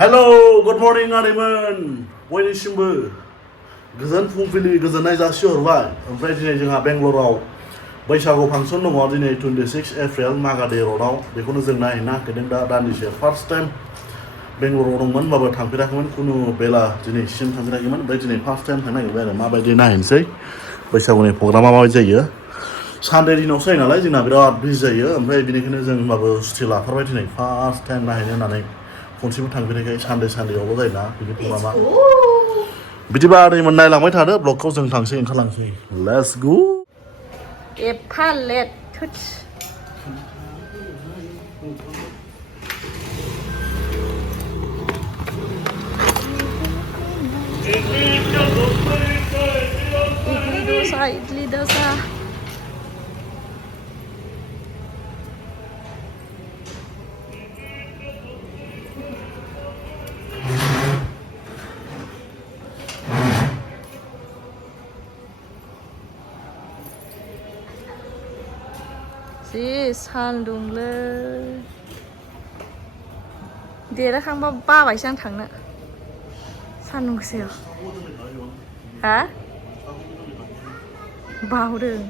Hello good morning आदैमोन बयनिसिमबो गोजोन फुंबिलि गोजोननाय जासिहरबाय। ओमफ्राय दिनै जोंहा बेंगलराव बैसागु फांसन दङ दिनै 26 एप्रिल मागादे र'डआव। बेखौनो जों नायहैनो नागिरदों दा दान्दिसे। फार्स्ट टाइम बेंगलराव दंमोन होनबाबो थांफेराखैमोन, खुनु बेला दिनैसिम थांफेराखैमोन। ओमफ्राय दिनै फार्स्ट टाइम थांनो नागिरबाय आरो माबायदि नायनोसै बैसागुनि प्रग्रामा माबायदि जायो। सानडे दिनावसो जायो नालाय जोंना बिराद बिजि जायो। ओमफ्राय बेनिखायनो जों होनबाबो सुथि लाथारबाय दिनै फार्स्ट टाइम नायहैनो होननानै। खनसेबो थांफेराखै, सानडेआवल' जायोना बिनि प्रग्रामा। बिदिबा आदैमोन नायलांबाय थादो ब्लगखौ, जों थांसै ओंखारलांसै। Let's go. एफा लेट थोस। इडली डोसा जि सान्दुंलै। देराखांबा बाबायसो आं थांनो सान्दुं गोसायाव। हा बावदों।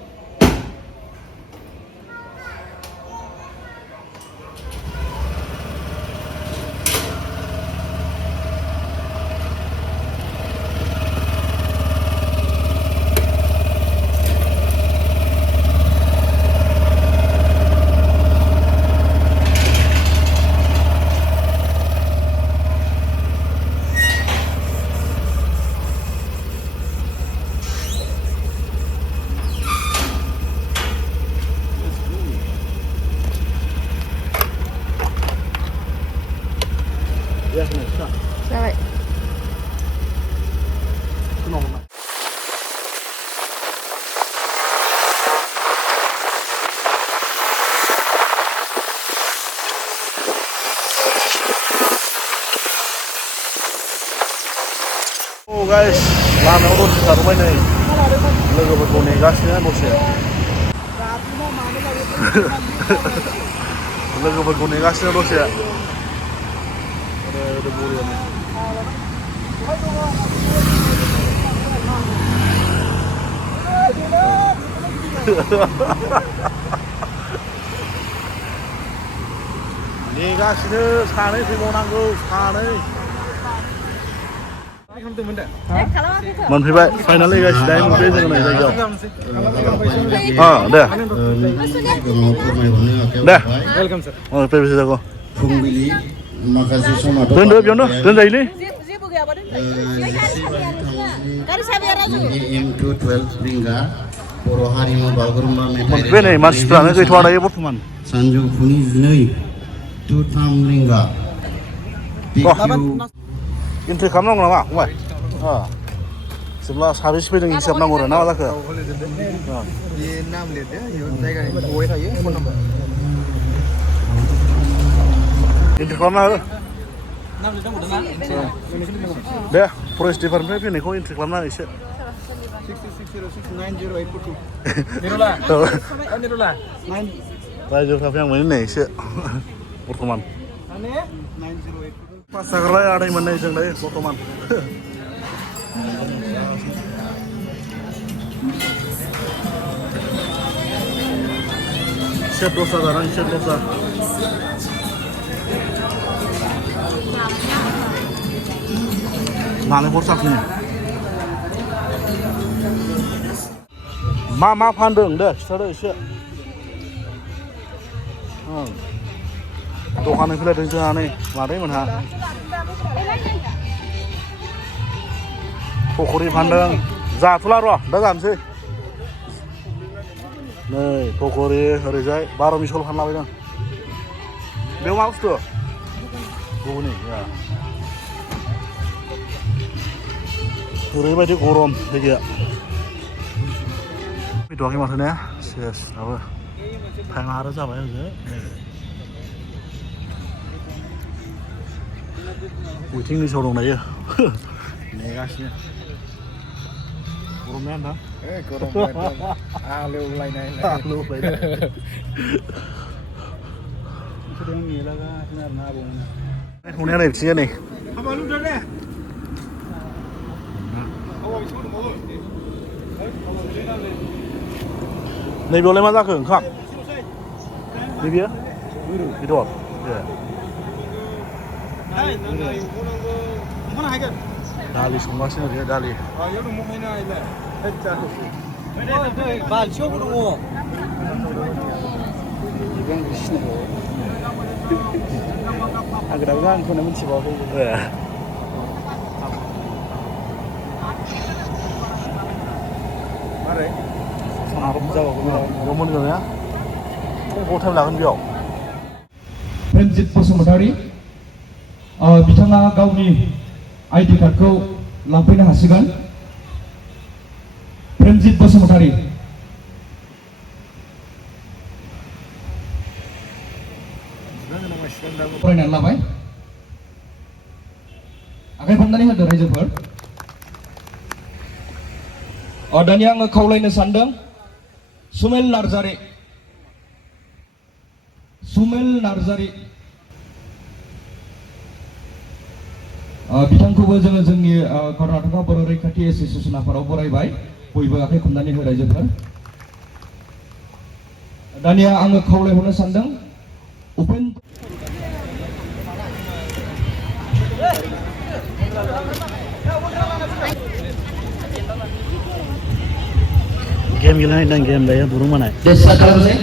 जाबाय। गाइस लामायाव दसे थाथ'बाय नै, लोगोफोरखौ नेगासिनो दसे। लोगोफोरखौ नेगासिनो दसे। नेगासिनो सानै फैबावनांगौ, सानै मोनफैबाय। फाइनालि गाइस दायो मोनफैबाय जोङो नै जायगायाव। दे दे वेलकाम सार। फैबाय जागौ फुंबिलि माखासे समाव दोनदो बेयावनो दोनजायोलै। M212 रिंगा बर' हारिमु बागुरुम्बा मेथाइ मोनफैबाय नै मानसिफ्रानो गैथ'वा दायो बर्थमान। सानजौफुनि 2:03 रिंगा। इन्ट्रि खालामनांगौ नामा फंबाय? जेब्ला साबेसे फैदों हिसाब नांगौ आरो ना मा जाखो? नाम लिरदो जायगानि बहाय थायो फन नाम्बार। इन्ट्रि खालामना हो। दे फरेस्ट डिपार्टमेन्टनिफ्राय फैनायखौ इन्ट्रि खालामना हो एसे। 6660690842 रायजोफ्रा फैहांबाय नै एसे बर्थमान। पास जाग्रालाय आदै मोननाय जों दायो बर्थमान। सेट दस्रा जाना सेट दस्रा। नालेंखर साखनि मा फानदों दे खिथादो एसे। दखाननि फैलायदों जोंहा नै मादै मोनहा। पकरि फानदों, जाथ'ला र' दा जानोसै। नै पकरि ओरैजाय 12 मिसल फानलाबायदों। बेयाव मा बुस्थु? गुबुननि ओरैबायदि गरम जायगाया। फैथ'वाखै माथो ने? सेस दाबो टाइमा आरो जाबाय ओजों। वेटिं लिस्टआव दं दायो नेगासिनो। गरम ना नोंथां? आलौलायनाय संनाया नै बिथिंजाय नै नैबेयावलाय मा जाखो ओंखाम नैबेयो बेदर दालि संगासिनो ओरैनो दालि हाग्राबो आंखौनो मिथिबावाखै मारै बेयाव मोनगोन ना बबाव टाइम लागोन बेयाव प्रेमजित बसुमतारी बिथाङा गावनि आइडि कार्डखौ लांफैनो हासिगोन प्रेमजित बसुमतारी फरायनानै लाबाय आखाइ हमनानै होदो रायजोफोर दानिया आङो खावलायनो सानदों सुमेल नार्जारी बिथांखौबो जोङो जोंनि कर्नाटका बर' रैखाथि एसोसिएसन आफादाव बरायबाय बयबो आखाइ खबनानै हो रायजोफोर दानिया आङो खावलायहरनो सानदों उपेन गेम गेलेनाय नां गेम दायो दुरुं मानाय डेस्टा खालामसै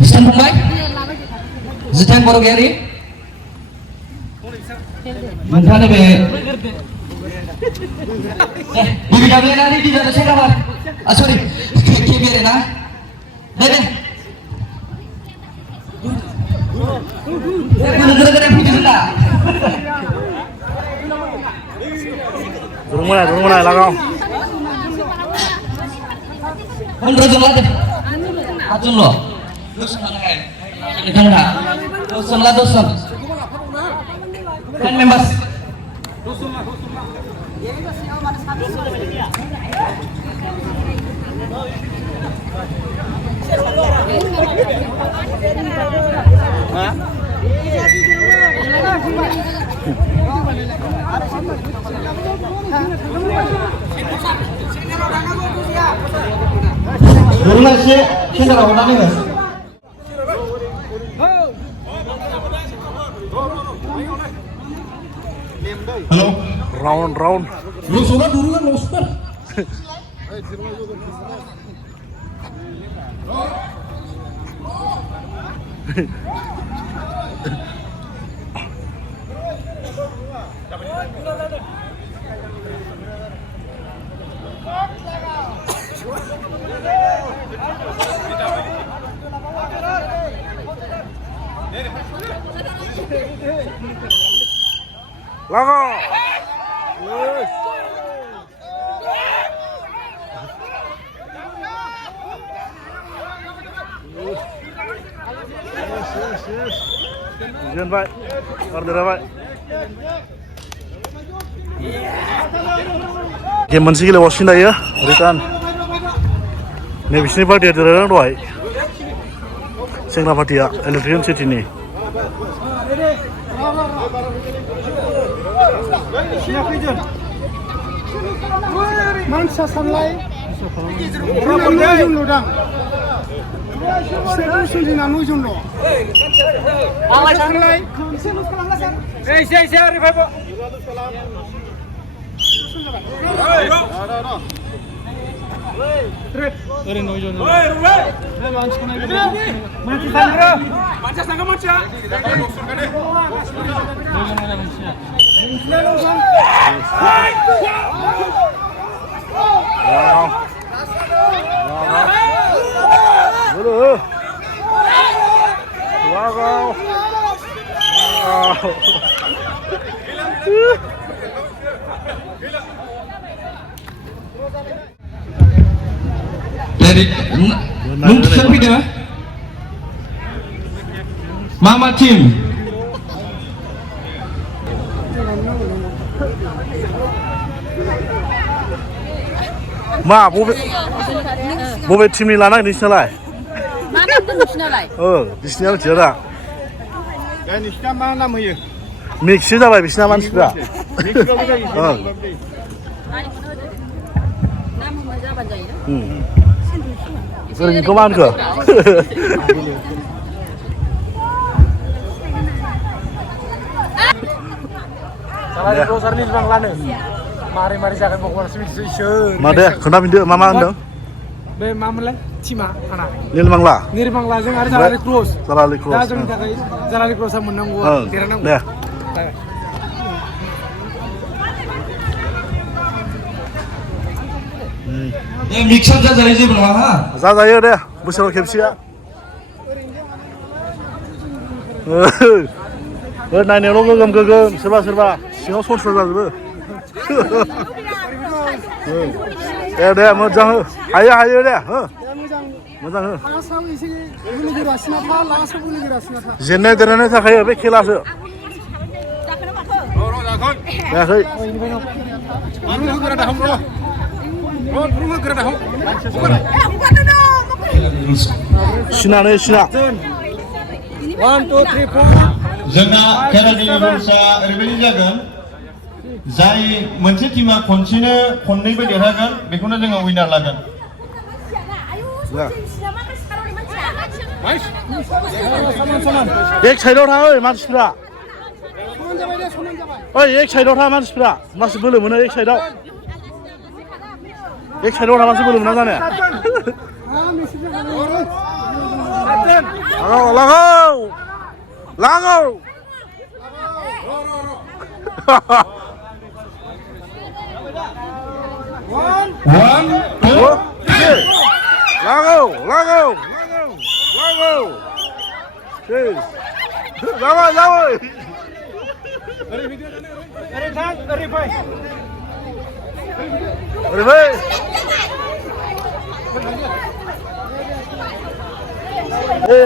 Husain फंबाय जिथान बरगयारि नोंथाङा बे BBW ना रेडि जादों सेकाबार सरि KBR ना दे gara-gara putih enggak दुरुं मानाय लागाव Rojong lah deh. Ajun lo. Dosen mana kayak? Jangan lah. Dosen lah dosen. Kan members. Dulu sih, kita lawan nih guys. Halo. Round. Lu sobat dulu kan lu super. Lago. Jangan Pak, order Pak. Game moनसे गेलेबावसिगोन दायो return नै बिसिनि पार्टिया देरहादों दहाय सेंग्रा पार्टिया electric सिटिनि मानसिया सानलाय Dari mungkin video Mama Tim मा बबे बबे टिमनि लाना नोंसिनालाय मा नाम दोन नोंसिनालाय बिसिनिया मिथिया दा दा नोंसिना मा नाम होयो मिक्ससो जाबाय बिसिना मानसिफ्रा मिक्सबाबो जायो ओं नाम होना जाबानो जायो ओरैनोखौ मा होनखो सालारि ग्रसारनि बिबां लानो मारै मारै जागोन भगबानसो मिथिसै इसोर मा दे खोन्थाफिनदो मा होनदों बे मामोनलाय टिमा आना निलमांला निरबांलाजों आरो जालारि क्रस जालारि दा क्रस जोंनि थाखाय जालारि क्रसआ मोननांगौ ओं देरहानांगौ दे मिक्सार जाजानाय जेबो नङा हा जाजायो दे बोसोराव खेबसेया नायनायावल' गोगोम गोगोम सोरबा सोरबा सिङाव सनस्र जाजोबो दे मोजां हो हायो दे हो मोजां हो जेननाय देरहानाय थाखायो बे खेलासो जायाखै सिनानै सिना 1 2 3 4 जोंना खेलानि रुल्सआ ओरैबायदि जागोन जाय मोनसे टीमा खनसेनो खननैबो देरहागोन बेखौनो जोङो विनार लागोन एक साइडआव था ओइ मानसिफ्रा ओइ एक साइडआव था मानसिफ्रा मानसि बोलो मोनो एक साइडआव थाबासो बोलो मोना जानो लागाव जाबाय ओरै फै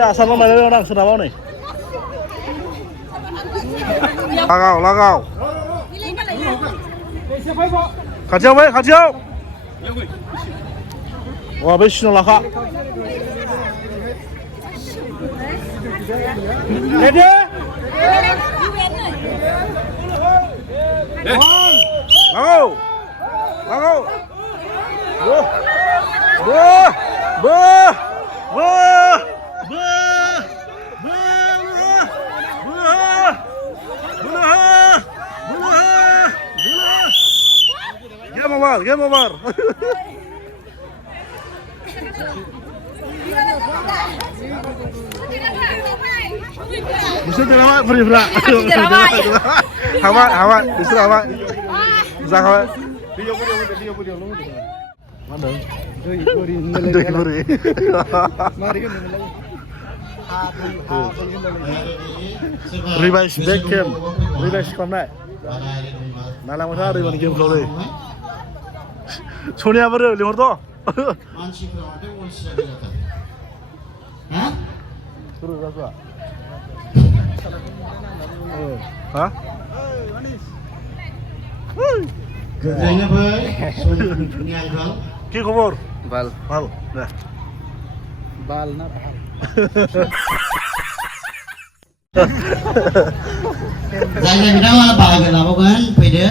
आसामाव मायबा आं सोनाबाव नै लागाव खाथियाव बै खाथियाव बै सिनाव लाखा लागाव Game over. Bisa terima free-free. Hawa, bisa hawa. Zahawa. Video. Mana? Beri. Mari kan Revise back game. Revise kamna. Nalang masa revise game kau deh. Sonia बोरो लिंहरथ' मानसिफोरा माथो अलसिया जाथार हा सुरु जाथ'आ हा गोग्लैनो फै समनि आंखाल কি খবর बाल दे बाल ना जाय बिथांमोना बाहागो लाबावगोन फैदो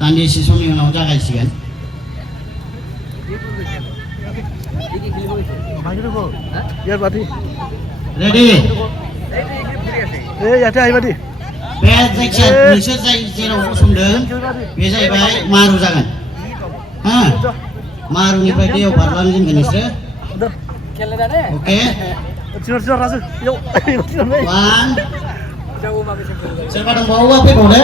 दान्दिसे समनि उनाव जागायसिगोन रेडि याथे आइबादि बे जायखिया नोंसोर जाय जेराव गसंदों बे जाहैबाय मारु जागोन हा मारुनिफ्राय दैयाव बारलांगोन नोंसोर ओके सिनार राजु याव 1 सोरबा दंबावोबा फैबावदो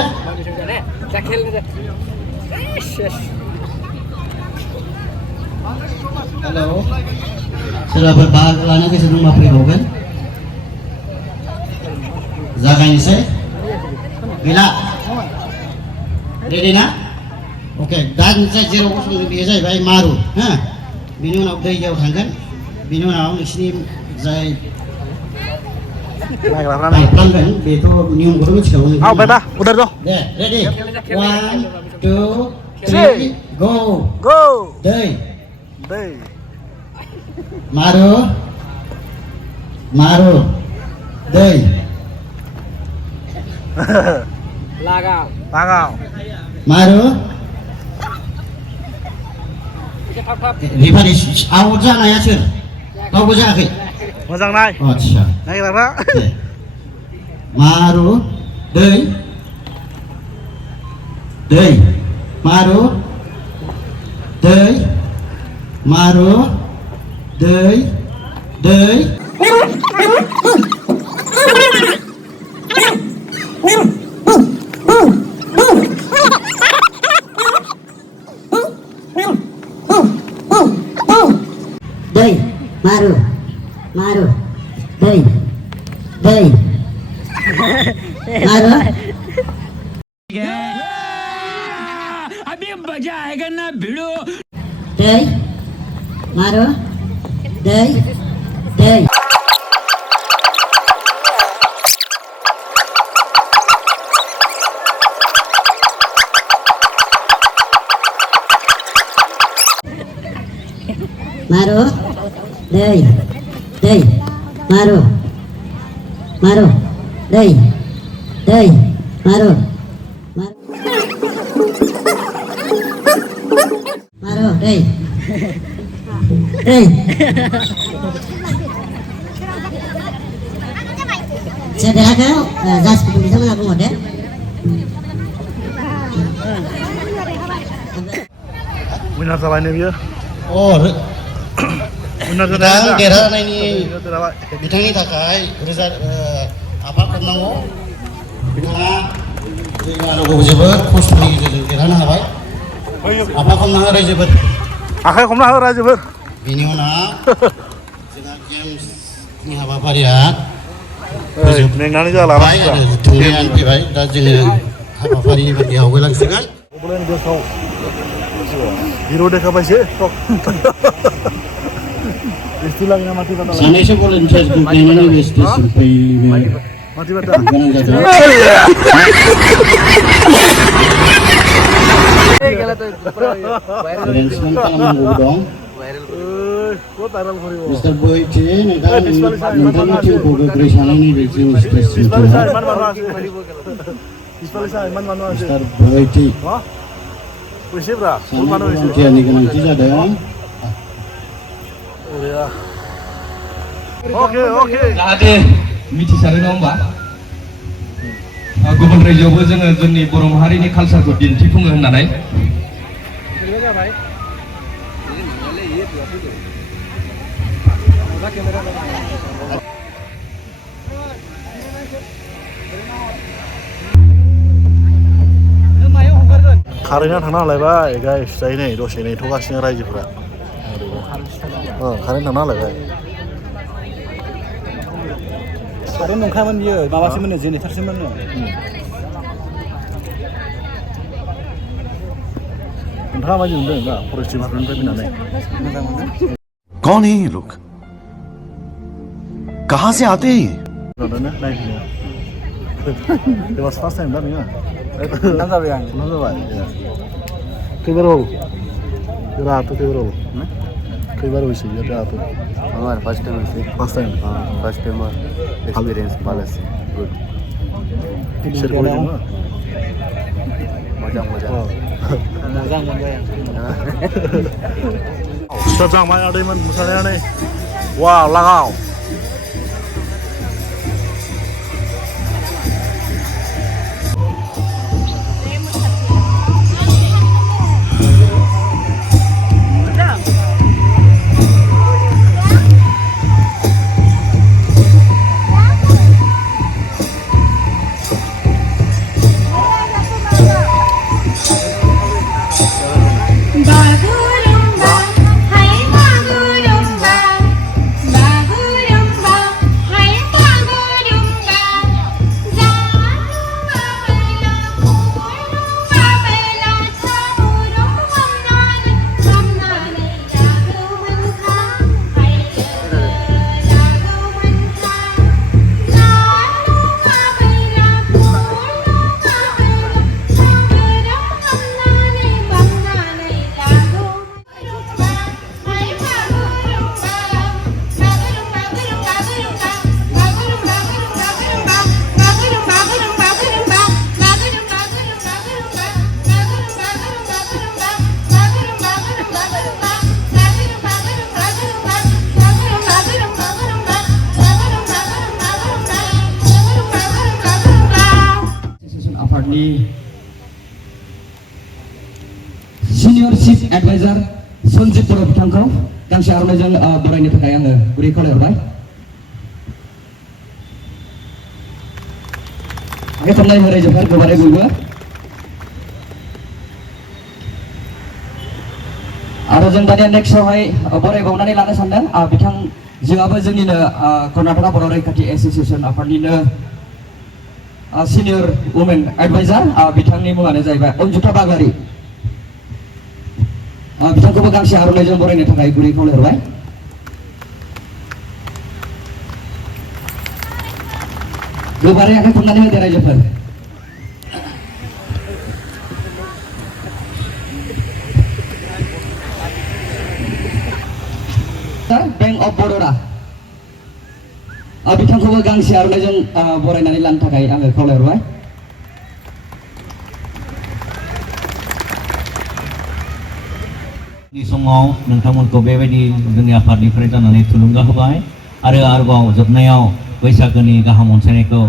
हेलौ सोरबाफोर बाहागो लानो गोसो दंबा फैबावगोन जागायनोसै गैला रेडि ना ओके दा जेराव गसंदों बेयो जाहैबाय मारु हा बिनि उनाव दैयाव थांगोन बिनि उनाव नोंसिनि जाय बायफ्लांगोन बेथ' नियमखौथ' मिथिखागौ आओ बेटा उधर जाओ दे रेडि 1 2 3 गो गो दै दै Maru. Maru. Dei. Lagau. Maru. Rifani out जानाया सोर? रावबो जायाखै? मोजां नाय आच्छा नायग्राफ्रा Maru. Dei. Dei. Maru. Dei. Maru. Dei. Dei. Dei. Maru. Maru. Dei. Dei. Maru. Dei. Maru. Dei. Dei. Maru. Dei. Dei. Maru. Maru. Dei. Dei. Maru. Maru. Maru. Dei. Dei. Saya kau jas bisa mengaku model. Winner जाबाय नै बियो Oh, winner दा जाबाय देरहानायनि जाबाय बिथांनि थाखाय रोजा आफा खालामनांगौ बिथाङा जोंहा जोबोद खस्थ'नि गेजेरजों देरहानो हाबाय आफा खालामना होबाय जोबोद आखाइ हमना हो रायजोफोर बेनि उनाव जोंहा गेम्सनि हाबाफारिया मेंनानै जाला फैबाय आरो थुंगायानो फैबाय दा जोङो हाबाफारिनि बायदि आवगायलांसिगोन हिरो देखाबायसो Isti lagi nama mati kata lagi. सानैसो भलन्टियार्स ग्रुपनि बे स्टेसन फैबाय Mati kata. गोनां जादों एरेन्जमेन्ट खालामनांगौ दं Kok taruh kori. मिस्टार बोइचे नोंथांनि टिमखौ गोख्रै सानैनि बे जोंनि station Ispalisa iman mana sih? Ispalisa iman mana sih? Mister बोइचे Hah? Wisi bra? सानै Mana wisi? भलन्टियारनि गोनांथि जादों Oh ya. Oke. जाहाथे मिथिसारो नङा होमबा गुबुन रायजोआवबो जोङो जोंनि बर' माहारिनि कालसारखौ दिन्थिफुङो होननानै खारैना थांना हालायबाय गाइस जाय नै दसे नेथ'गासिनो रायजोफोरा खारैना थांना हालायबाय Ada nongkraman dia, mawas mana jenis tersebut mana? नोंथाङा माबायदि मोनदों दा फरेस्ट डिपार्टमेन्टनिफ्राय फैनानै कौन है ये लोग कहाँ से आते हैं ये जादोंना नायफैनो एबार फार्स्ट टाइम दा नोङो Enam जाबाय आं. मा जाबाय खैबार हल राहाथ' खैबार हल खैबार होइसे ये राहाथ' हमारा फर्स्ट टाइम है first time first time experience वाला से गुड शेयर गरिदिनु मजा मजा Moza moza yang. स्टार्ट जाबाय आदैमोन मोसानाया नै वा लागाव Bagurumba, hai bagurumba, bagurumba. आफादनि सिनियर चिफ एडभाइजार सन्जित बर' बिथांखौ गांसे आर'नाइजों बरायनो थाखाय आङो गुरै खावलायहरबाय। आखाइ खबनाय हो रायजोफोर गोबारै बयबो। आरो जों दानिया नेक्स्टआवहाय बरायबावनानै लानो सानदों बिथांजोआबो जोंनिनो कर्नाटका बर' रैखाथि एस'सिएसन आफादनिनो सिनियर वुमेन एडभाइजार बिथांनि मुङानो जाहैबाय अनजुथा बागारि। बिथांखौबो गांसे आर'नाइजों बरायनो थाखाय गुरै खावलायहरबाय। गोबारै आखाइ खबनानै होदो रायजोफोर। बेंक अफ बड'रा बिथांखौबो गांसे आर'नाइजों बरायनानै लानो थाखाय आङो खावलायहरबाय। समाव नोंथांमोनखौ बेबायदि जोंनि आफादनिफ्राय जानानै थुलुंगा होबाय आरो आरोबाव जोबनायाव बैसागोनि गाहाम अनसायनायखौ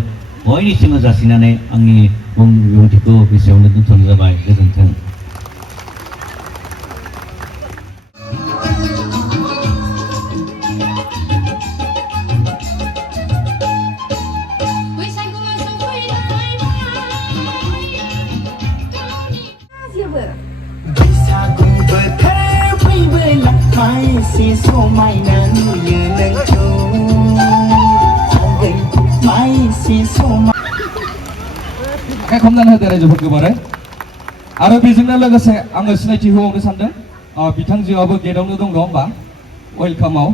बयनिसिमबो जासिनानै आंनि बिबुंथिखौ बेसेयावनो दोनथ'नाय जाबाय। गोजोन्थों। आखाइ खबनानै होदो रायजोफोर गोबारै। आरो बेजोंनो लोगोसे आङो सिनायथि होबावनो सानदों बिथांजोआबो गेटआवनो दं नङा होमबा वेलकामाव।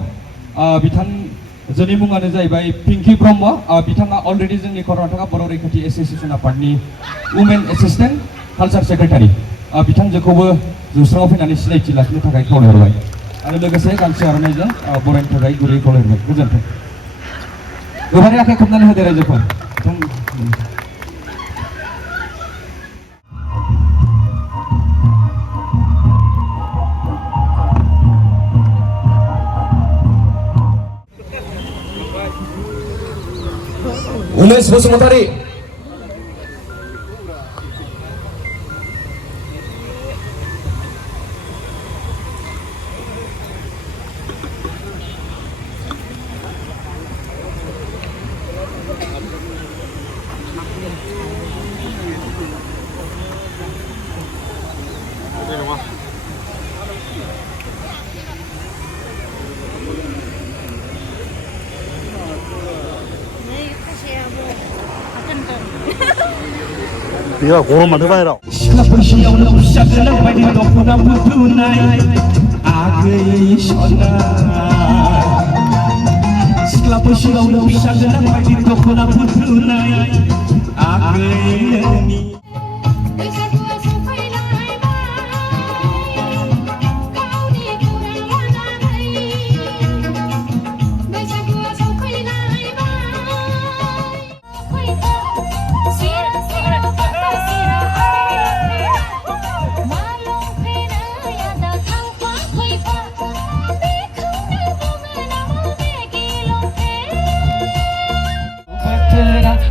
बिथांजोनि मुङानो जाहैबाय पिंकि ब्रह्म। बिथाङा अलरेडि जोंनि कर्नाटका बर' रैखाथि एस'सिएसन आफादनि वुमेन एसिस्टेन्ट कालचार सेक्रेटारि। बिथांजोखौबो जौस्राङाव फैनानै सिनायथि लाखिनो थाखाय खावलायहरबाय आरो लोगोसे गांसे आर'नाइजों बरायनो थाखाय गुरै खावलायहरबाय। गोजोन्थों। गोबारै आखाइ खबनानै होदो रायजोफोर। उमेश बसुमतारी। 네가 고런 말 해봐라.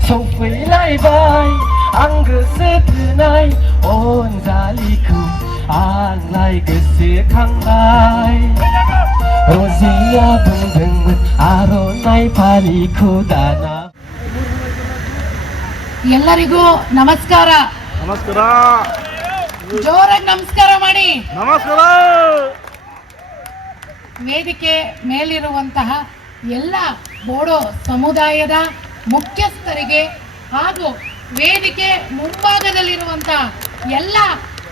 सफैलायबाय आं गोसो थोनाय अनजालिखौ आंलाय गोसोखांबाय रजेया बुंदोंमोन आर'नाइ फालिखौ दाना। ಎಲ್ಲರಿಗೂ ನಮಸ್ಕಾರ. ನಮಸ್ಕಾರ. ಜೋರಾಗಿ ನಮಸ್ಕಾರ ಮಾಡಿ. ನಮಸ್ಕಾರ. ವೇದಿಕೆ ಮೇಲಿರುವಂತಹ ಎಲ್ಲ ಬೋಡೋ ಸಮುದಾಯದ ಮುಖ್ಯಸ್ಥರಿಗೆ ಹಾಗೂ ವೇದಿಕೆ ಮುಂಭಾಗದಲ್ಲಿರುವಂತಹ ಎಲ್ಲ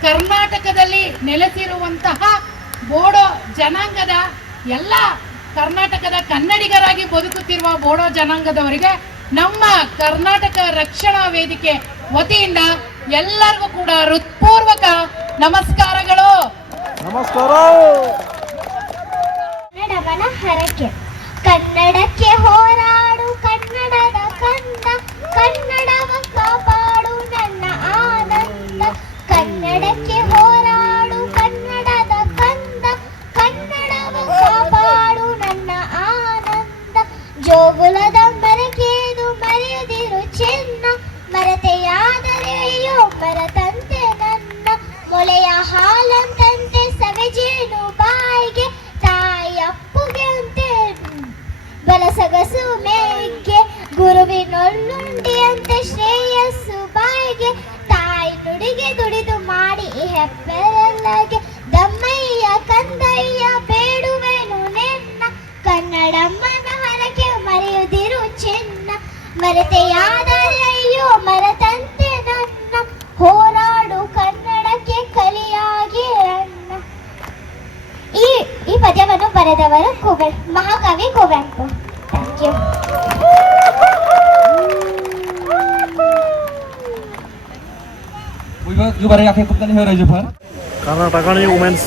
ಕರ್ನಾಟಕದಲ್ಲಿ ನೆಲೆಸಿರುವಂತಹ ಬೋಡೋ ಜನಾಂಗದ ಎಲ್ಲ ಕರ್ನಾಟಕದ ಕನ್ನಡಿಗರಾಗಿ ಬದುಕುತ್ತಿರುವ ಬೋಡೋ ಜನಾಂಗದವರಿಗೆ ನಮ್ಮ ಕರ್ನಾಟಕ ರಕ್ಷಣಾ ವೇದಿಕೆ ವತಿಯಿಂದ ಎಲ್ಲರಿಗೂ ಕೂಡ ಹೃತ್ಪೂರ್ವಕ ನಮಸ್ಕಾರಗಳು. ನಮಸ್ಕಾರ. ಕನ್ನಡವನ ಹರಕೆ ಕನ್ನಡಕ್ಕೆ ಹೋರಾಡು ಕನ್ನಡದ ಕಂದ ಕನ್ನಡವ ಕಾಪಾಡು ನನ್ನ ಆನಂದ ಕನ್ನಡಕ್ಕೆ ಹೋರಾಡು ಕನ್ನಡದ ಕಂದ ಕನ್ನಡವ ಕಾಪಾಡು ನನ್ನ ಆನಂದ ಜೋಗುಲದ ಮರಕೆದು ಮರೆಯದಿರು ಚೆನ್ನ ಮರತೆಯಾದರೆ ಅಯ್ಯೋ ಮರೆತೆಯಾದರಯ್ಯೋ ಮರೆತಂತೆ ನನ್ನ ಹೋರಾಡು ಕನ್ನಡಕ್ಕೆ ಕಲಿಯಾಗಿ ಅಣ್ಣ. ಈ ಪದ್ಯವನ್ನು ಬರೆದವರು ಮಹಾಕವಿ ಕುವೆಂಪು. Thank you. बयबो गोबारै आखाइ खबनानै हो रायजोफोर कर्नाटकानि वुमेन्स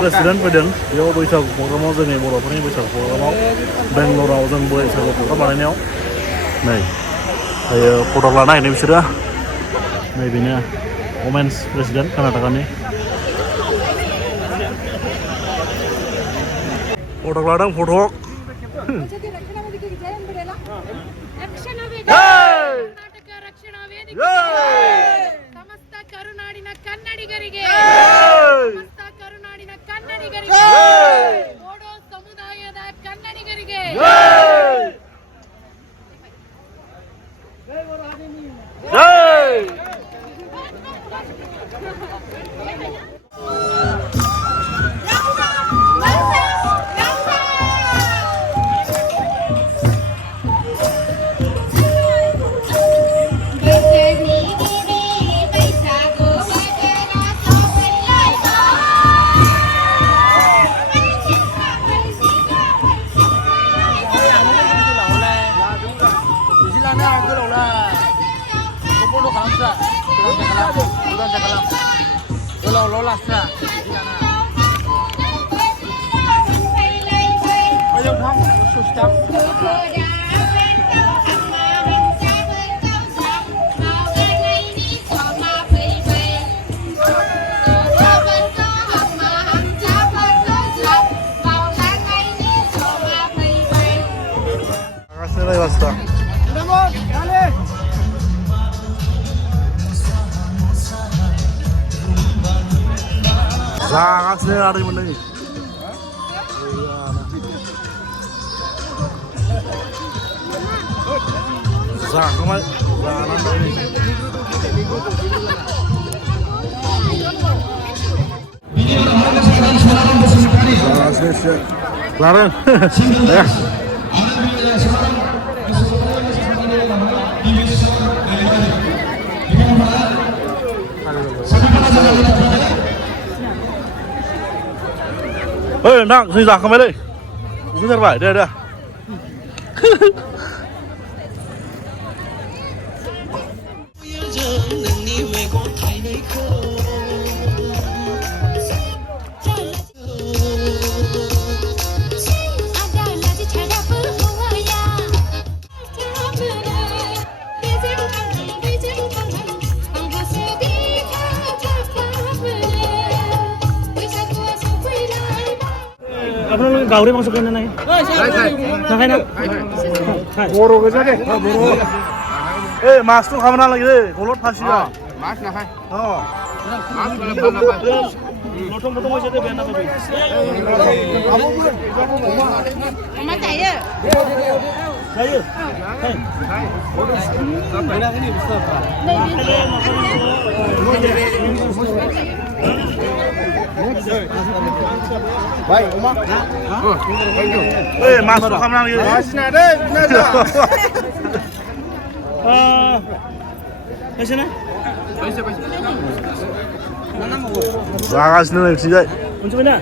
प्रेसिडेन्ट फैदों बेयाव बैसागु प्रग्रामाव जोंनि बर'फोरनि बैसागु प्रग्रामाव बेंगलराव जों बैसागु प्रग्राम बानायनायाव नै फट' लानो नागिरदों बिसोरो नै बेनो वुमेन्स प्रेसिडेन्ट कर्नाटकानि फट' लादों फट' ಸಮಸ್ತ ಕರುನಾಡಿನ ಕನ್ನಡಿಗರಿಗೆ ಸಮಸ್ತ ಕರುನಾಡಿನ ಕನ್ನಡಿಗರಿಗೆ ಬೋಡೋ ಸಮುದಾಯದ ಕನ್ನಡಿಗರಿಗೆ जागासिनो आदैमोन नै जाखांबाय जानानै लादों nang sih जाखांबाय दै उखैथारबाय दे दे আপনার গাউরি মাংস কেন নাই খাই না বড় গেছে রে বড় ए माছ তো খাব নালাগে রে গলত ফাঁসিবা মাছ না খাই মাছ লটম লটম হইছে দে বেনা পাবি Mama saya. Saya. ভাই ওমা eh মাছ তো খাব নালাগে মাছ না রে না যা पैसे नाही जागासिनो नै थिगाय मोनसे ना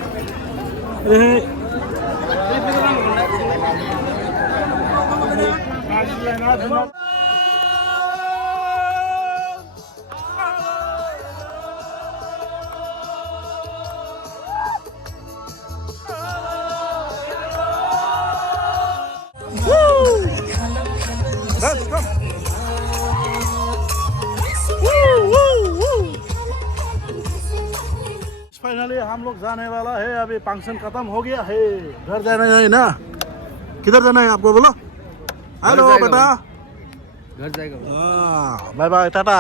फाइनली हम लोग जाने वाला है अभी फंक्शन खत्म हो गया है घर जाना है ना किधर जाना है आपको बोलो हेलो बेटा घर जाएगा बाय बाय टाटा